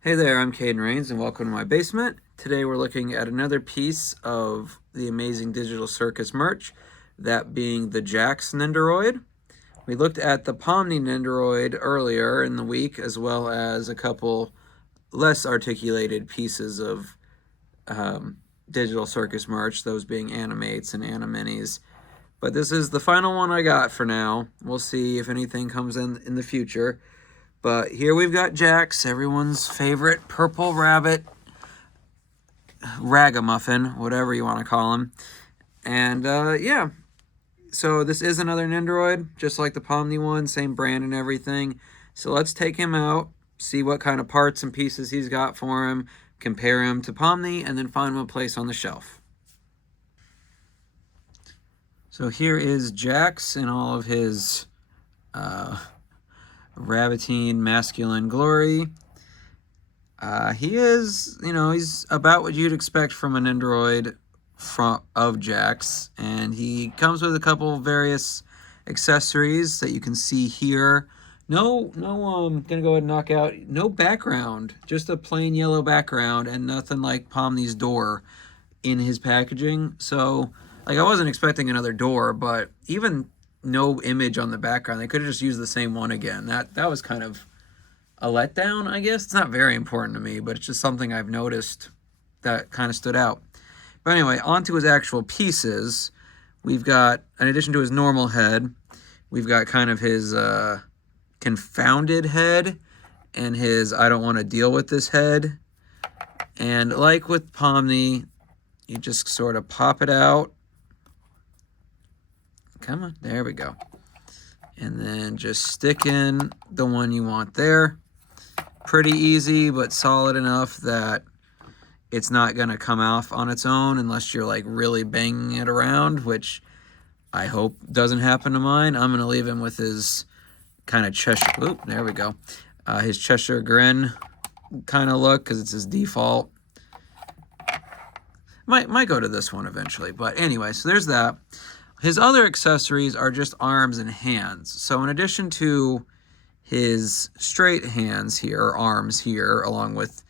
Hey there, I'm Caden Rains and welcome to my basement. Today we're looking at another piece of the amazing digital circus merch, that being the Jax Nendoroid. We looked at the Pomni Nendoroid earlier in the week, as well as a couple less articulated pieces of digital circus merch, those being Animates and Animinies. But this is the final one I got for now. We'll see if anything comes in the future. But here we've got Jax, everyone's favorite purple rabbit, ragamuffin, whatever you want to call him. And yeah, so this is another Nendoroid, just like the Pomni one, same brand and everything. So let's take him out, see what kind of parts and pieces he's got for him, compare him to Pomni, and then find him a place on the shelf. So here is Jax in all of his rabbitine masculine glory. He is, he's about what you'd expect from an Nendoroid of Jax, and he comes with a couple various accessories that you can see here. No, gonna go ahead and knock out, no background, just a plain yellow background, and nothing like Pomni's door in his packaging. So, like, I wasn't expecting another door, but even no image on the background, they could have just used the same one again. That was kind of a letdown, I guess. It's not very important to me, but it's just something I've noticed that kind of stood out. But anyway, on to his actual pieces. We've got, in addition to his normal head, we've got kind of his confounded head and his I don't want to deal with this head. And like with Pomni, you just sort of pop it out. Come on, there we go. And then just stick in the one you want there. Pretty easy, but solid enough that it's not going to come off on its own unless you're like really banging it around, which I hope doesn't happen to mine. I'm going to leave him with his kind of Cheshire, oop, there we go, his Cheshire grin kind of look, because it's his default. Might go to this one eventually, but anyway, so there's that. His other accessories are just arms and hands. So in addition to his straight hands here, or arms here, along with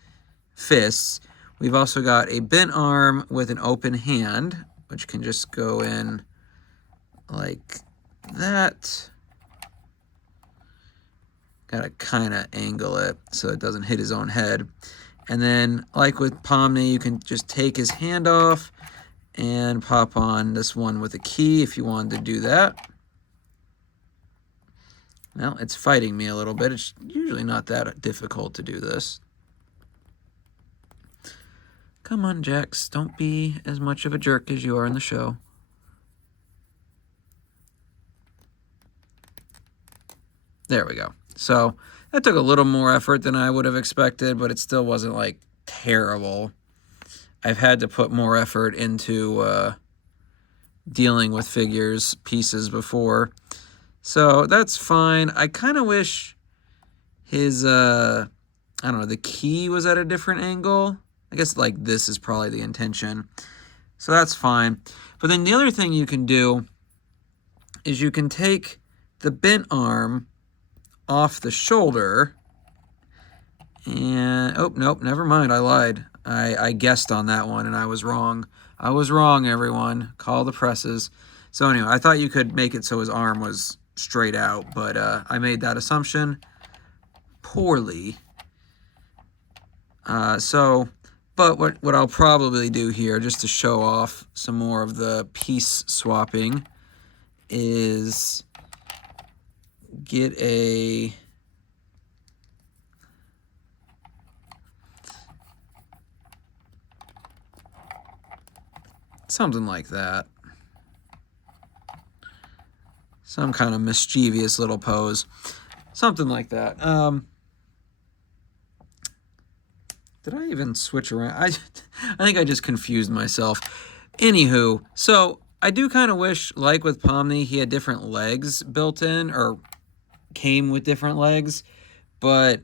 fists, we've also got a bent arm with an open hand, which can just go in like that. Gotta kind of angle it so it doesn't hit his own head. And then, like with Pomni, you can just take his hand off and pop on this one with a key if you wanted to do that. Well, it's fighting me a little bit. It's usually not that difficult to do this. Come on, Jax. Don't be as much of a jerk as you are in the show. There we go. So that took a little more effort than I would have expected, but it still wasn't like terrible. I've had to put more effort into dealing with figures pieces before. So that's fine. I kind of wish his, I don't know, the key was at a different angle. I guess like this is probably the intention. So that's fine. But then the other thing you can do is you can take the bent arm off the shoulder. And, oh, nope, never mind. I lied. I guessed on that one and I was wrong. I was wrong, everyone. Call the presses. So anyway, I thought you could make it so his arm was straight out, but I made that assumption poorly. But what I'll probably do here, just to show off some more of the piece swapping, is get a something like that. Some kind of mischievous little pose. Something like that. Did I even switch around? I think I just confused myself. Anywho, so I do kind of wish, like with Pomni, he had different legs built in, or came with different legs. But,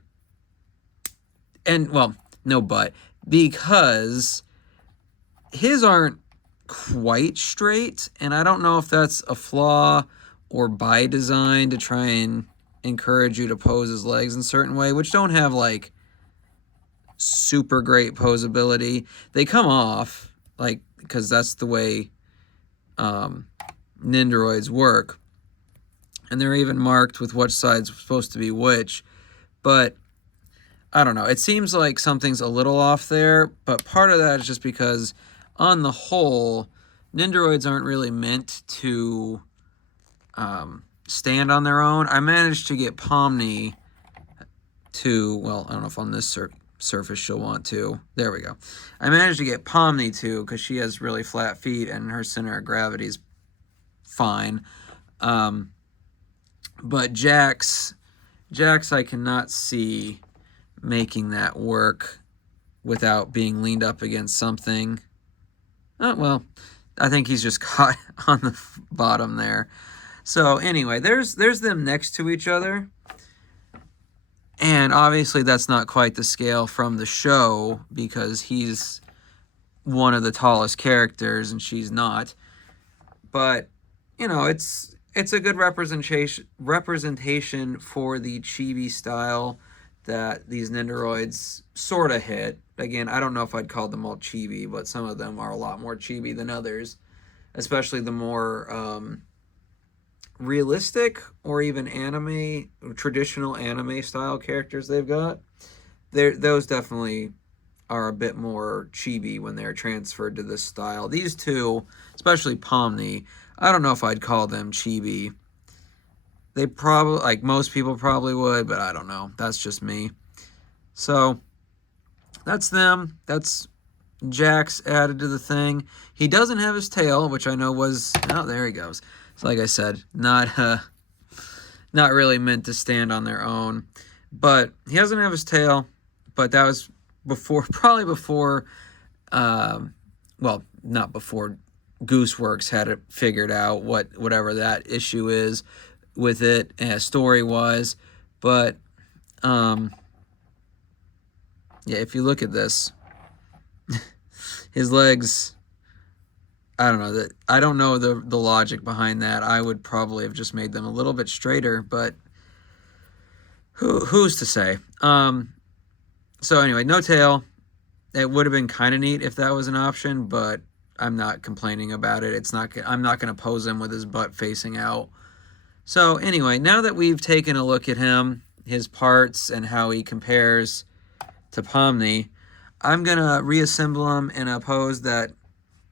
because his aren't quite straight, and I don't know if that's a flaw or by design to try and encourage you to pose his legs in a certain way, which don't have like super great poseability. They come off, like, because that's the way Nendoroids work. And they're even marked with which side's supposed to be which. But I don't know. It seems like something's a little off there. But part of that is just because, on the whole, Nendoroids aren't really meant to stand on their own. I managed to get Pomni to, well, I don't know if on this surface she'll want to. There we go. I managed to get Pomni to, because she has really flat feet and her center of gravity is fine. But Jax, I cannot see making that work without being leaned up against something. Oh, well, I think he's just caught on the bottom there. So anyway, there's them next to each other. And obviously that's not quite the scale from the show, because he's one of the tallest characters and she's not. But, you know, it's a good representation for the chibi style that these Nendoroids sort of hit. Again, I don't know if I'd call them all chibi, but some of them are a lot more chibi than others, especially the more realistic or even anime, traditional anime style characters they've got. Those definitely are a bit more chibi when they're transferred to this style. These two, especially Pomni, I don't know if I'd call them chibi. They probably, like most people probably would, but I don't know. That's just me. So that's them. That's Jax added to the thing. He doesn't have his tail, which I know was, oh, there he goes. So like I said, not really meant to stand on their own. But he doesn't have his tail, but that was probably before, well, not before Gooseworks had it figured out, whatever that issue is with it, story-wise. But, yeah, if you look at this, his legs, I don't know the logic behind that. I would probably have just made them a little bit straighter, but who's to say? So anyway, no tail. It would have been kind of neat if that was an option, but I'm not complaining about it. I'm not going to pose him with his butt facing out. So anyway, now that we've taken a look at him, his parts, and how he compares to Pomni, I'm going to reassemble him in a pose that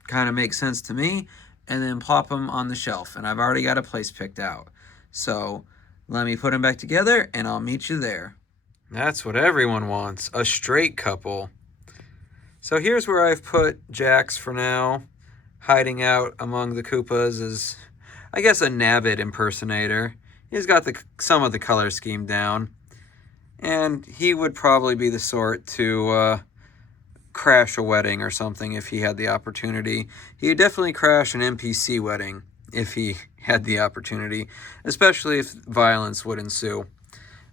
kind of makes sense to me, and then plop him on the shelf. And I've already got a place picked out. So let me put him back together, and I'll meet you there. That's what everyone wants, a straight couple. So here's where I've put Jax for now, hiding out among the Koopas as, I guess, a Nabbit impersonator. He's got some of the color scheme down, and he would probably be the sort to crash a wedding or something if he had the opportunity. He'd definitely crash an NPC wedding if he had the opportunity, especially if violence would ensue.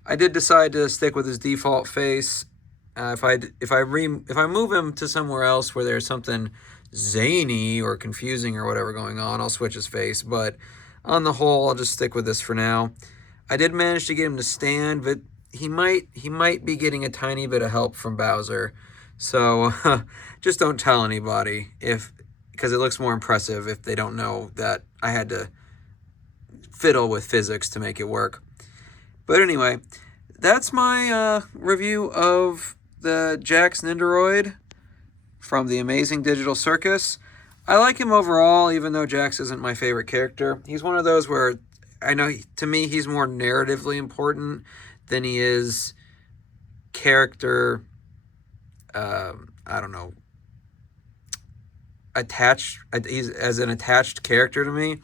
I did decide to stick with his default face. If I move him to somewhere else where there's something zany or confusing or whatever going on, I'll switch his face. But on the whole, I'll just stick with this for now. I did manage to get him to stand, but he might be getting a tiny bit of help from Bowser. So just don't tell anybody, because it looks more impressive if they don't know that I had to fiddle with physics to make it work. But anyway, that's my review of the Jax Nendoroid from the Amazing Digital Circus. I like him overall, even though Jax isn't my favorite character. He's one of those where I know, to me, he's more narratively important than he is character, I don't know, attached. He's as an attached character to me.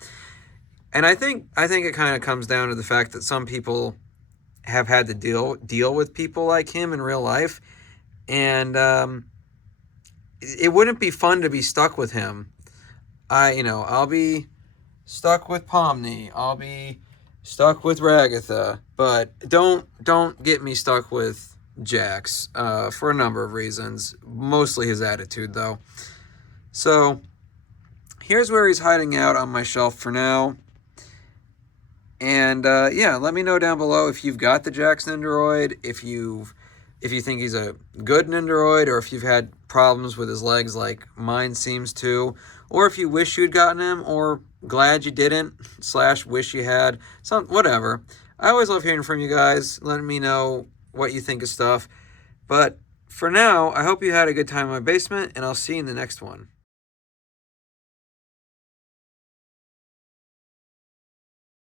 And I think it kind of comes down to the fact that some people have had to deal with people like him in real life, and it wouldn't be fun to be stuck with him. I'll be stuck with Pomni, I'll be stuck with Ragatha, but don't get me stuck with Jax for a number of reasons, mostly his attitude though. So here's where he's hiding out on my shelf for now. And yeah, let me know down below if you've got the Jax Nendoroid, if if you think he's a good Nendoroid, or if you've had problems with his legs like mine seems to, or if you wish you'd gotten him, or glad you didn't, / wish you had, whatever. I always love hearing from you guys, letting me know what you think of stuff. But for now, I hope you had a good time in my basement, and I'll see you in the next one.